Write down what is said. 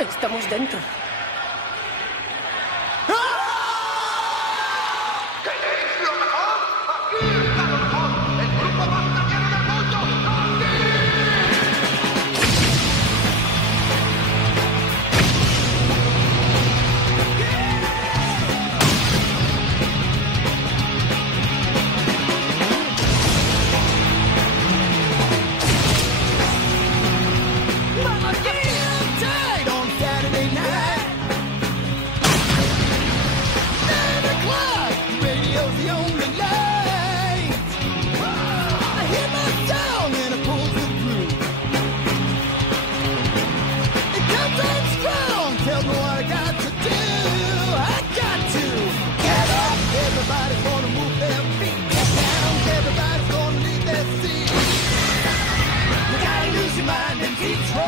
Estamos dentro. ¿Queréis lo mejor? Aquí está lo mejor. El grupo más taquero del mundo. Everybody's gonna move their feet. Get down, everybody's gonna leave their seat. You gotta lose your mind in Detroit.